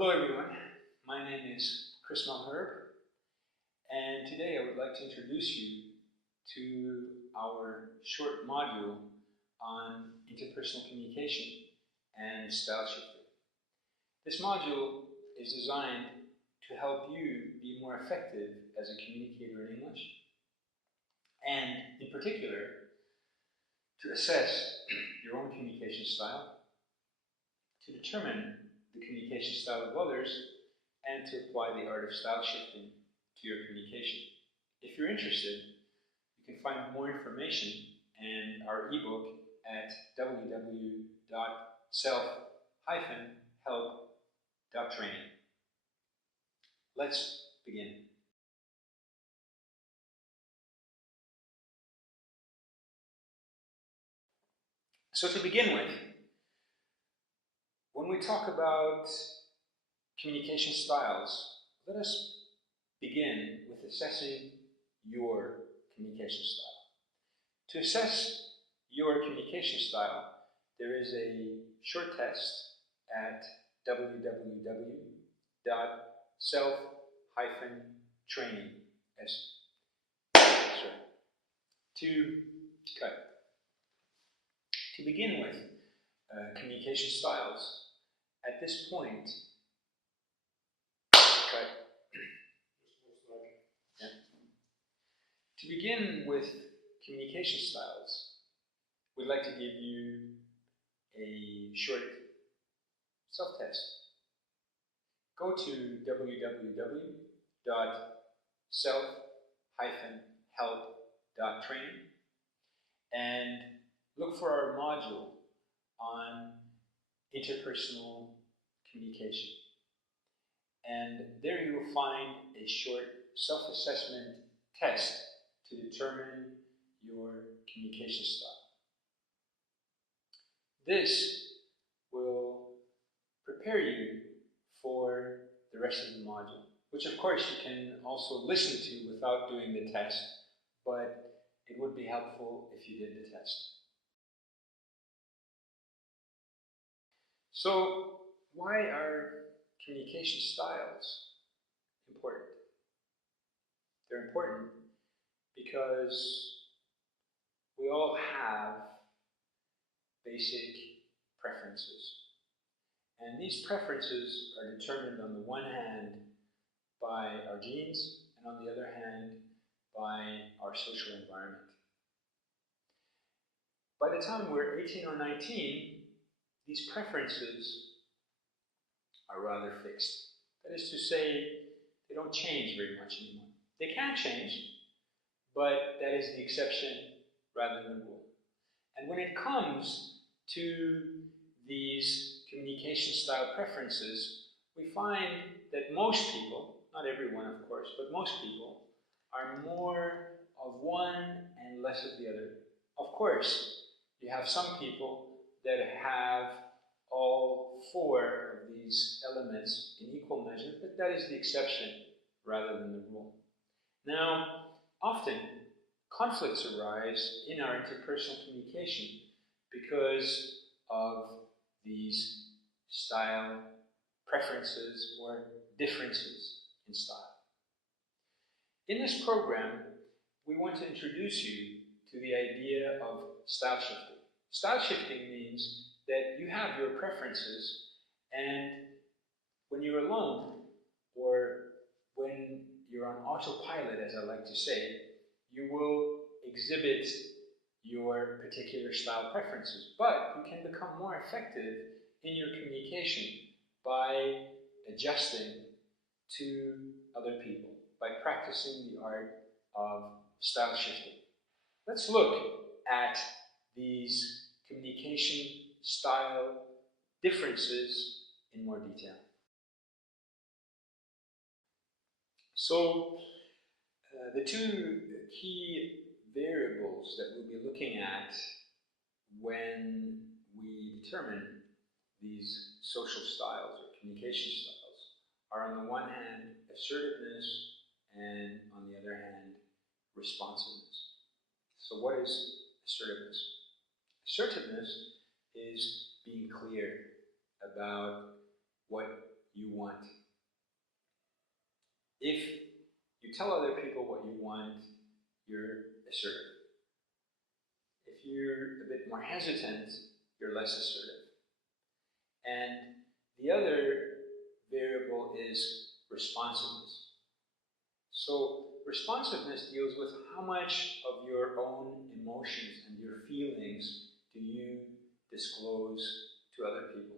Hello everyone, my name is Chris Malherb, and today I would like to introduce you to our short module on interpersonal communication and style shifting. This module is designed to help you be more effective as a communicator in English, and in particular, to assess your own communication style, to determine the communication style of others, and to apply the art of style shifting to your communication. If you're interested, you can find more information and our ebook at www.self-help.training. Let's begin. So to begin with, when we talk about communication styles, let us begin with assessing your communication style. To assess your communication style, there is a short test at www.self-training. To begin with communication styles, at this point, To begin with communication styles, we'd like to give you a short self-test. Go to www.self-help.training and look for our module on interpersonal communication. And there you will find a short self-assessment test to determine your communication style. This will prepare you for the rest of the module, which of course you can also listen to without doing the test, but it would be helpful if you did the test. So, why are communication styles important? They're important because we all have basic preferences. And these preferences are determined on the one hand by our genes, and on the other hand by our social environment. By the time we're 18 or 19, these preferences are rather fixed. That is to say, they don't change very much anymore. They can change, but that is the exception rather than the rule. And when it comes to these communication style preferences, we find that most people, not everyone of course, but most people, are more of one and less of the other. Of course, you have some people that have all four of these elements in equal measure, but that is the exception rather than the rule. Now, often conflicts arise in our interpersonal communication because of these style preferences or differences in style. In this program, we want to introduce you to the idea of style shifting. Style shifting means that you have your preferences, and when you're alone, or when you're on autopilot, as I like to say, you will exhibit your particular style preferences. But you can become more effective in your communication by adjusting to other people, by practicing the art of style shifting. Let's look at these communication style differences in more detail. So, the two key variables that we'll be looking at when we determine these social styles or communication styles are, on the one hand, assertiveness, and on the other hand, responsiveness. So what is assertiveness? Assertiveness is being clear about what you want. If you tell other people what you want, you're assertive. If you're a bit more hesitant, you're less assertive. And the other variable is responsiveness. So responsiveness deals with how much of your own emotions and your feelings do you disclose to other people.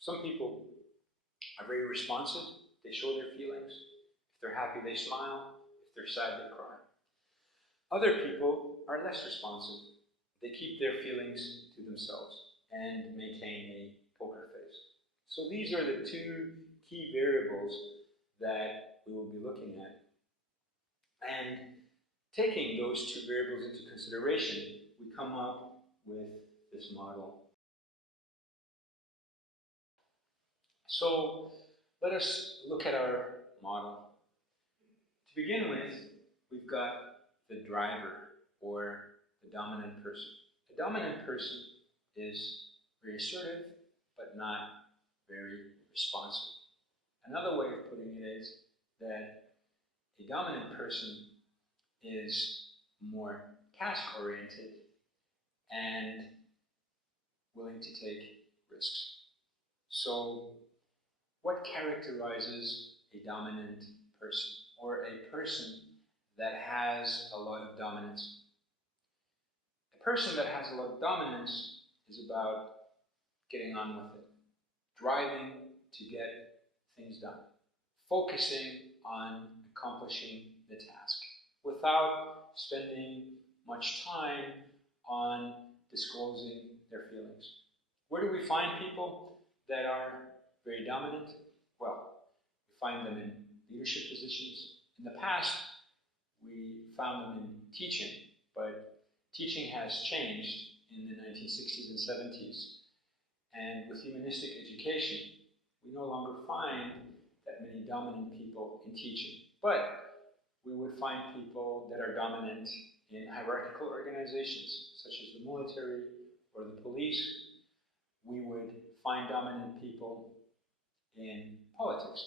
Some people are very responsive. They show their feelings. If they're happy, they smile. If they're sad, they cry. Other people are less responsive. They keep their feelings to themselves and maintain a poker face. So these are the two key variables that we will be looking at. And taking those two variables into consideration, we come up with this model. So let us look at our model. To begin with, we've got the driver, or the dominant person. A dominant person is very assertive, but not very responsive. Another way of putting it is that a dominant person is more task-oriented and willing to take risks. So, what characterizes a dominant person, or a person that has a lot of dominance? A person that has a lot of dominance is about getting on with it, driving to get things done, focusing on accomplishing the task without spending much time on disclosing their feelings. Where do we find people that are very dominant? Well, we find them in leadership positions. In the past, we found them in teaching, but teaching has changed in the 1960s and 70s. And with humanistic education, we no longer find that many dominant people in teaching. But we would find people that are dominant in hierarchical organizations, such as the military or the police. We would find dominant people in politics.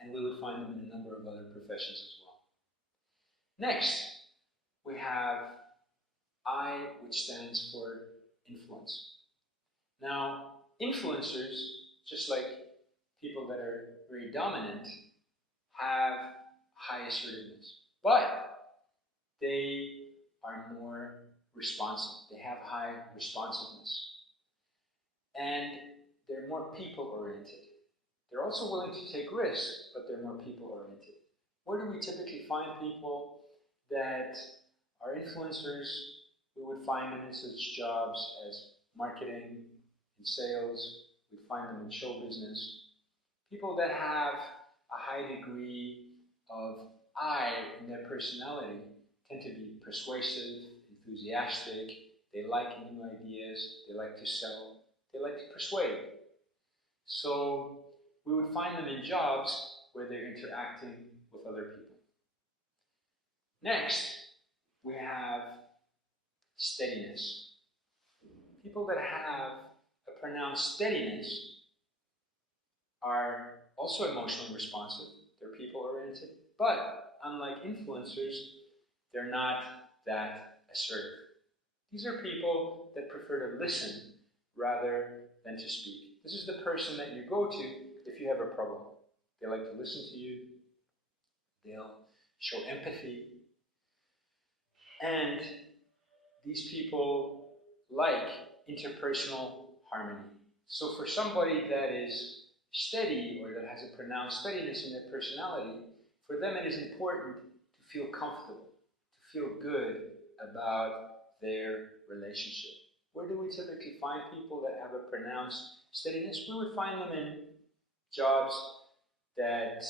And we would find them in a number of other professions as well. Next, we have I, which stands for influence. Now, influencers, just like people that are very dominant, have high assertiveness, but they are more responsive. They have high responsiveness. And they're more people-oriented. They're also willing to take risks, but they're more people-oriented. Where do we typically find people that are influencers? We would find them in such jobs as marketing, in sales. We find them in show business. People that have a high degree of I in their personality tend to be persuasive, enthusiastic. They like new ideas. They like to sell. They like to persuade. So we would find them in jobs where they're interacting with other people. Next, we have steadiness. People that have a pronounced steadiness are also emotionally responsive. They're people-oriented, but unlike influencers, they're not that assertive. These are people that prefer to listen rather than to speak. This is the person that you go to if you have a problem. They like to listen to you. They'll show empathy. And these people like interpersonal harmony. So for somebody that is steady or that has a pronounced steadiness in their personality, for them it is important to feel comfortable, to feel good about their relationship. Where do we typically find people that have a pronounced steadiness? We would find them in jobs that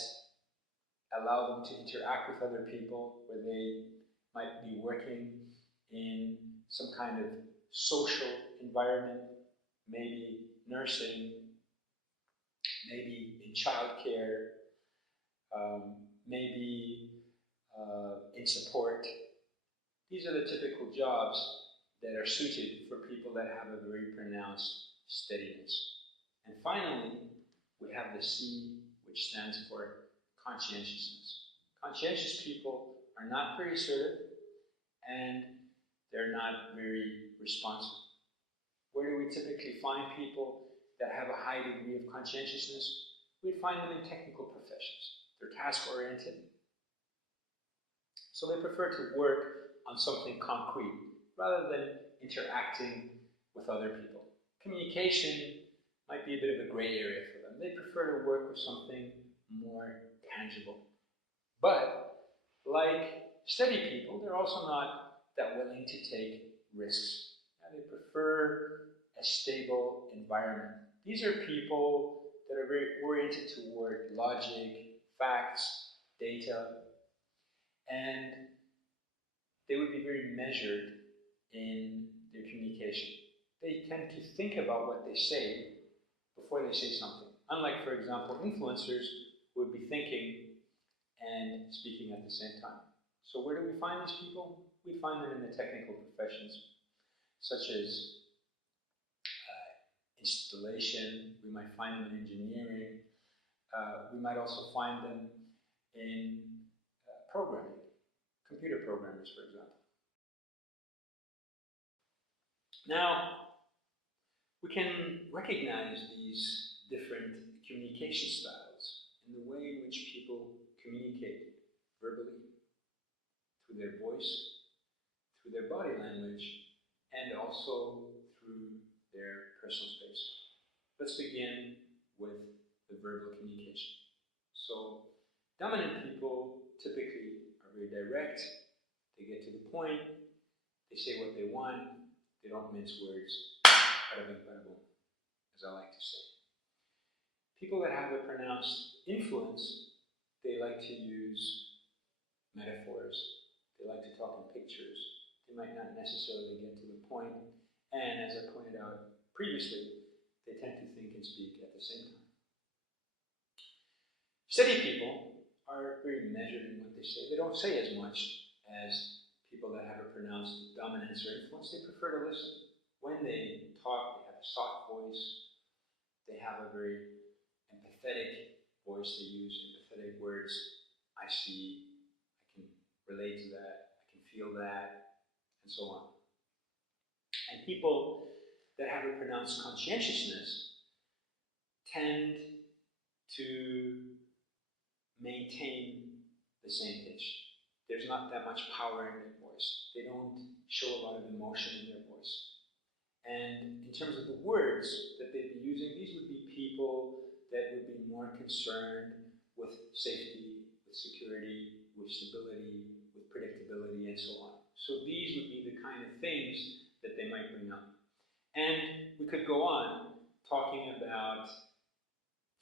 allow them to interact with other people, where they might be working in some kind of social environment, maybe nursing, maybe in childcare, maybe in support. These are the typical jobs that are suited for people that have a very pronounced steadiness. And finally, we have the C, which stands for conscientiousness. Conscientious people are not very assertive, and they're not very responsive. Where do we typically find people that have a high degree of conscientiousness? We find them in technical professions. They're task-oriented, so they prefer to work on something concrete rather than interacting with other people. Communication might be a bit of a gray area for them. They prefer to work with something more tangible. But like steady people, they're also not that willing to take risks. They prefer a stable environment. These are people that are very oriented toward logic, facts, data, and they would be very measured in their communication. They tend to think about what they say before they say something. Unlike, for example, influencers who would be thinking and speaking at the same time. So where do we find these people? We find them in the technical professions, such as installation. We might find them in engineering. We might also find them in programming, computer programmers, for example. Now, we can recognize these different communication styles in the way in which people communicate verbally, through their voice, through their body language, and also through their personal space. Let's begin with the verbal communication. So, dominant people typically are very direct, they get to the point, they say what they want, they don't mince words, bada bing, bada boom, as I like to say. People that have a pronounced influence, they like to use metaphors, they like to talk in pictures, they might not necessarily get to the point, and as I pointed out previously, they tend to think and speak at the same time. Steady people are very measured in what they say. They don't say as much as people that have a pronounced dominance or influence. They prefer to listen. When they talk, they have a soft voice. They have a very empathetic voice. They use empathetic words. I see, I can relate to that, I can feel that, and so on. And people that have a pronounced conscientiousness tend to maintain the same pitch. There's not that much power in their voice. They don't show a lot of emotion in their voice. And in terms of the words that they'd be using, these would be people that would be more concerned with safety, with security, with stability, with predictability, and so on. So these would be the kind of things that they might bring up. And we could go on talking about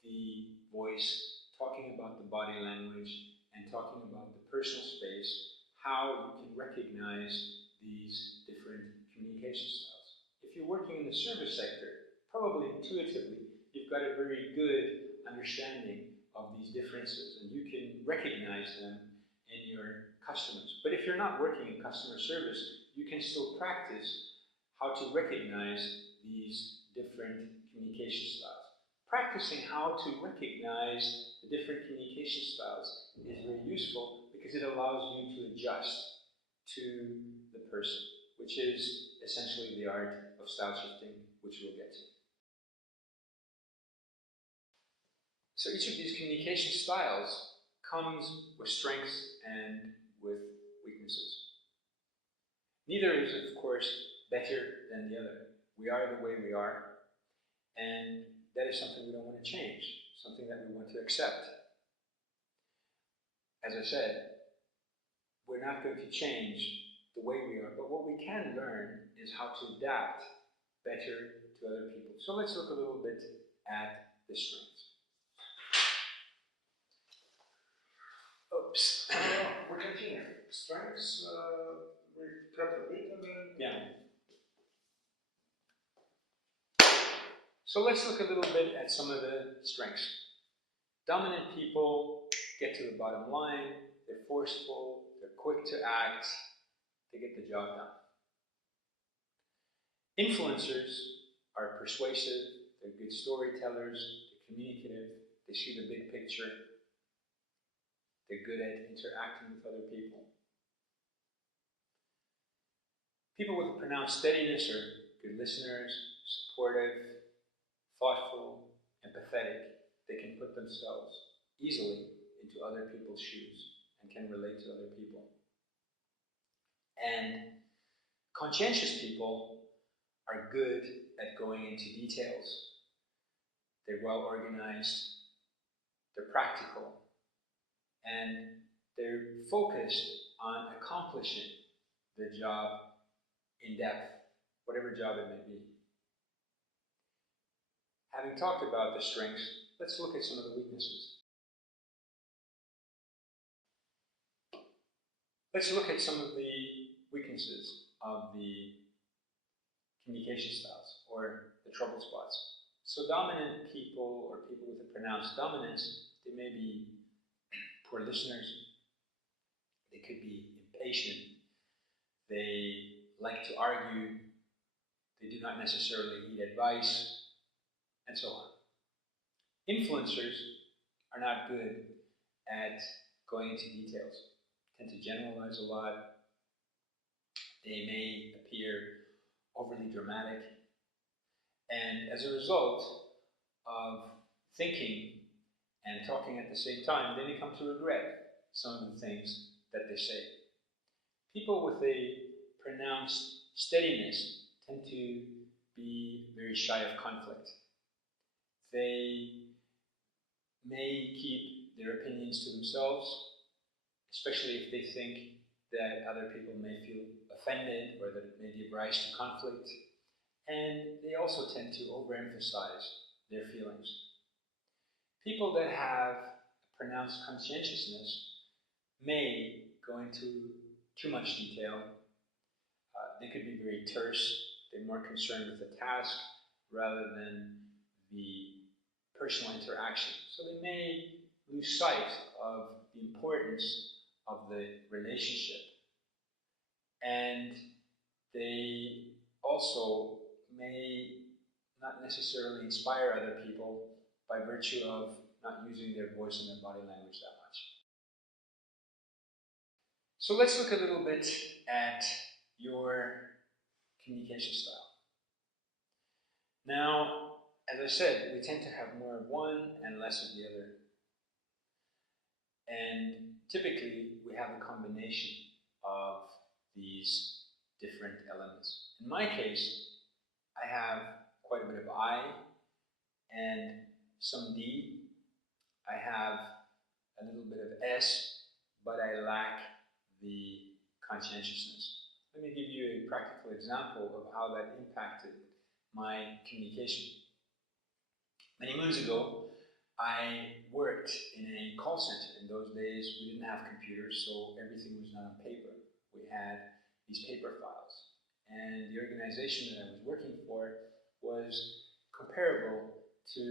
the voice, talking about the body language, and talking about the personal space, how you can recognize these different communication styles. If you're working in the service sector, probably intuitively, you've got a very good understanding of these differences, and you can recognize them in your customers. But if you're not working in customer service, you can still practice how to recognize these different communication styles. Practicing how to recognize the different communication styles is very useful because it allows you to adjust to the person, which is essentially the art of style shifting, which we'll get to. So each of these communication styles comes with strengths and with weaknesses. Neither is, of course, better than the other. We are the way we are, and that is something we don't want to change, something that we want to accept. As I said, we're not going to change the way we are, but what we can learn is how to adapt better to other people. So let's look a little bit at the strengths. Oops. We continue. Strengths, we cut a bit and then... Yeah. So let's look a little bit at some of the strengths. Dominant people get to the bottom line, they're forceful, they're quick to act, they get the job done. Influencers are persuasive, they're good storytellers, they communicative, they see the big picture, they're good at interacting with other people. People with pronounced steadiness are good listeners, supportive, thoughtful, empathetic. They can put themselves easily into other people's shoes and can relate to other people. And conscientious people are good at going into details. They're well organized, they're practical, and they're focused on accomplishing their job in depth, whatever job it may be. Having talked about the strengths, let's look at some of the weaknesses. Let's look at some of the weaknesses of the communication styles, or the trouble spots. So dominant people, or people with a pronounced dominance, they may be poor listeners, they could be impatient, they like to argue, they do not necessarily need advice, and so on. Influencers are not good at going into details, tend to generalize a lot, they may appear overly dramatic, and as a result of thinking and talking at the same time, they may come to regret some of the things that they say. People with a pronounced steadiness tend to be very shy of conflict. They may keep their opinions to themselves, especially if they think that other people may feel offended or that it may give rise to conflict. And they also tend to overemphasize their feelings. People that have pronounced conscientiousness may go into too much detail. They could be very terse. They're more concerned with the task rather than the personal interaction. So they may lose sight of the importance of the relationship. And they also may not necessarily inspire other people by virtue of not using their voice and their body language that much. So let's look a little bit at your communication style. Now, as I said, we tend to have more of one and less of the other. And typically, we have a combination of these different elements. In my case, I have quite a bit of I and some D. I have a little bit of S, but I lack the conscientiousness. Let me give you a practical example of how that impacted my communication. Many moons ago, I worked in a call center. In those days, we didn't have computers, so everything was done on paper. We had these paper files. And the organization that I was working for was comparable to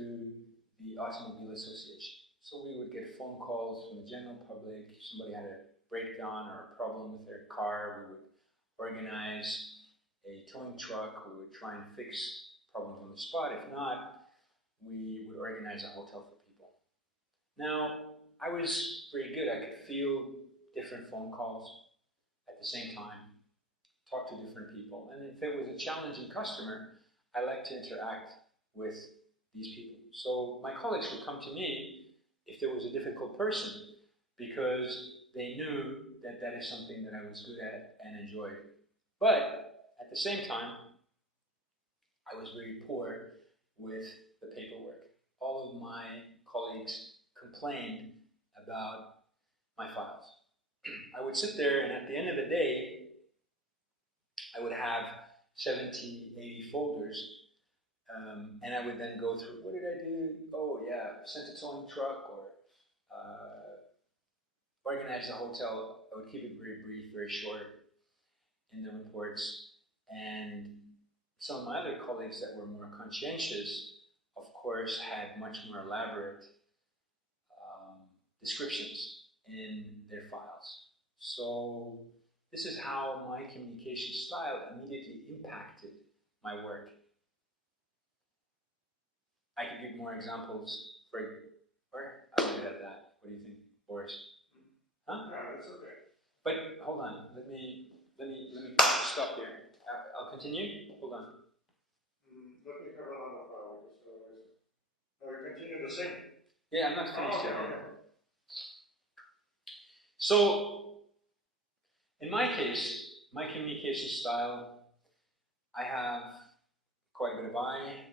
the Automobile Association. So we would get phone calls from the general public. If somebody had a breakdown or a problem with their car, we would organize a towing truck. We would try and fix problems on the spot. If not, we would organize a hotel for people. Now, I was very good. I could field different phone calls at the same time, talk to different people. And if it was a challenging customer, I like to interact with these people. So my colleagues would come to me if there was a difficult person because they knew that that is something that I was good at and enjoyed. But at the same time, I was very poor with the paperwork. All of my colleagues complained about my files. I would sit there, and at the end of the day, I would have 70, 80 folders, and I would then go through, what did I do? Oh yeah, sent a towing truck, or organized a hotel. I would keep it very brief, very short in the reports. And some of my other colleagues that were more conscientious, of course, had much more elaborate descriptions in their files. So this is how my communication style immediately impacted my work. I could give more examples I'll leave it at that. What do you think, Boris? Huh? No, that's okay. But hold on, let me stop here. I'll continue. Hold on. Let me have another file because otherwise. No, we continue the same. Yeah, I'm not finished yet. Okay. So, in my case, my communication style, I have quite a bit of I,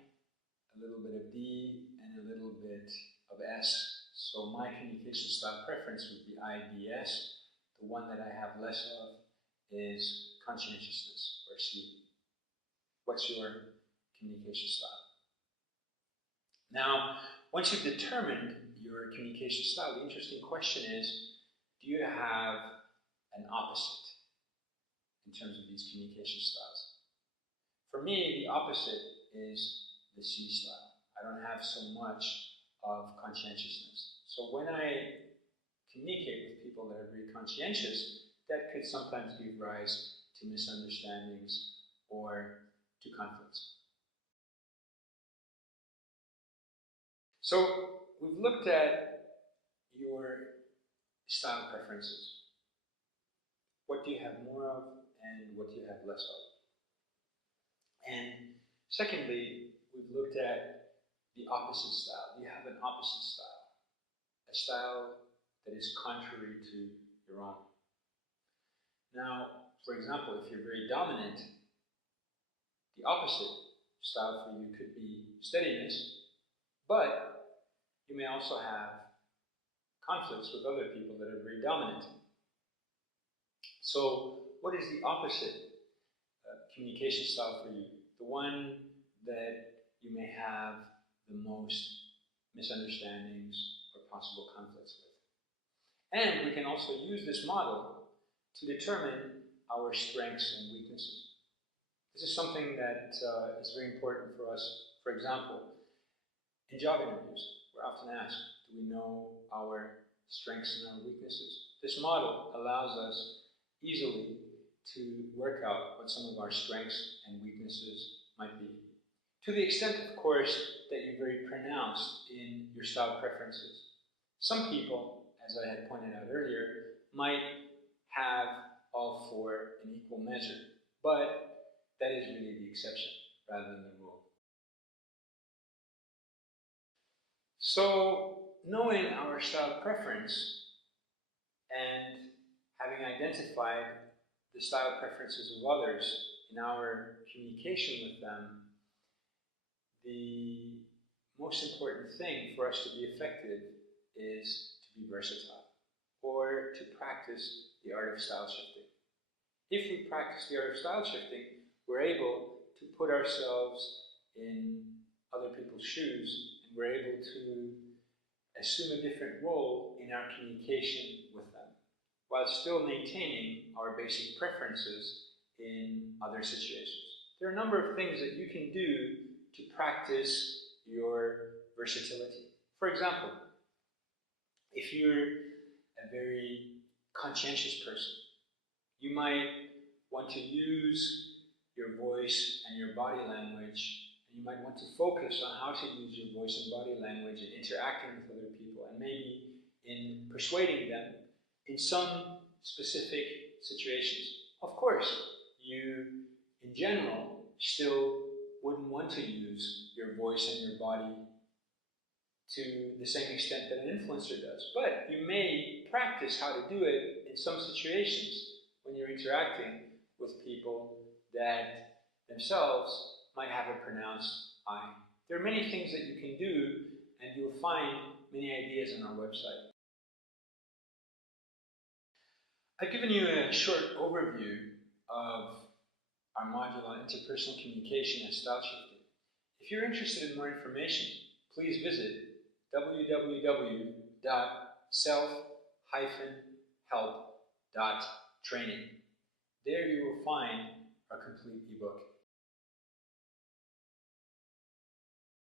a little bit of D, and a little bit of S. So my communication style preference would be IDS. The one that I have less of is conscientiousness, or C. What's your communication style? Now, once you've determined your communication style, the interesting question is, do you have an opposite in terms of these communication styles? For me, the opposite is the C style. I don't have so much of conscientiousness. So when I communicate with people that are very conscientious, that could sometimes give rise to misunderstandings or to conflicts. So we've looked at your style preferences. What do you have more of and what do you have less of? And secondly, we've looked at the opposite style. Do you have an opposite style? A style that is contrary to your own. Now, for example, if you're very dominant, the opposite style for you could be steadiness, but you may also have conflicts with other people that are very dominant. So, what is the opposite communication style for you? The one that you may have the most misunderstandings or possible conflicts with. And we can also use this model to determine our strengths and weaknesses. This is something that is very important for us. For example, in job interviews, we're often asked, do we know our strengths and our weaknesses? This model allows us easily to work out what some of our strengths and weaknesses might be. To the extent, of course, that you're very pronounced in your style preferences. Some people, as I had pointed out earlier, might have all four in equal measure, but that is really the exception rather than the rule. So, knowing our style preference and having identified the style preferences of others in our communication with them, the most important thing for us to be effective is to be versatile, or to practice the art of style shifting. If we practice the art of style shifting, we're able to put ourselves in other people's shoes, and we're able to assume a different role in our communication with them, while still maintaining our basic preferences in other situations. There are a number of things that you can do to practice your versatility. For example, if you're a very conscientious person, you might want to use your voice and your body language, and you might want to focus on how to use your voice and body language in interacting with other people, and maybe in persuading them in some specific situations. Of course, you, in general, still wouldn't want to use your voice and your body to the same extent that an influencer does. But you may practice how to do it in some situations when you're interacting with people that themselves might have a pronounced I. There are many things that you can do, and you'll find many ideas on our website. I've given you a short overview of our module on interpersonal communication and style shifting. If you're interested in more information, please visit www.self-help.training. There you will find our complete ebook.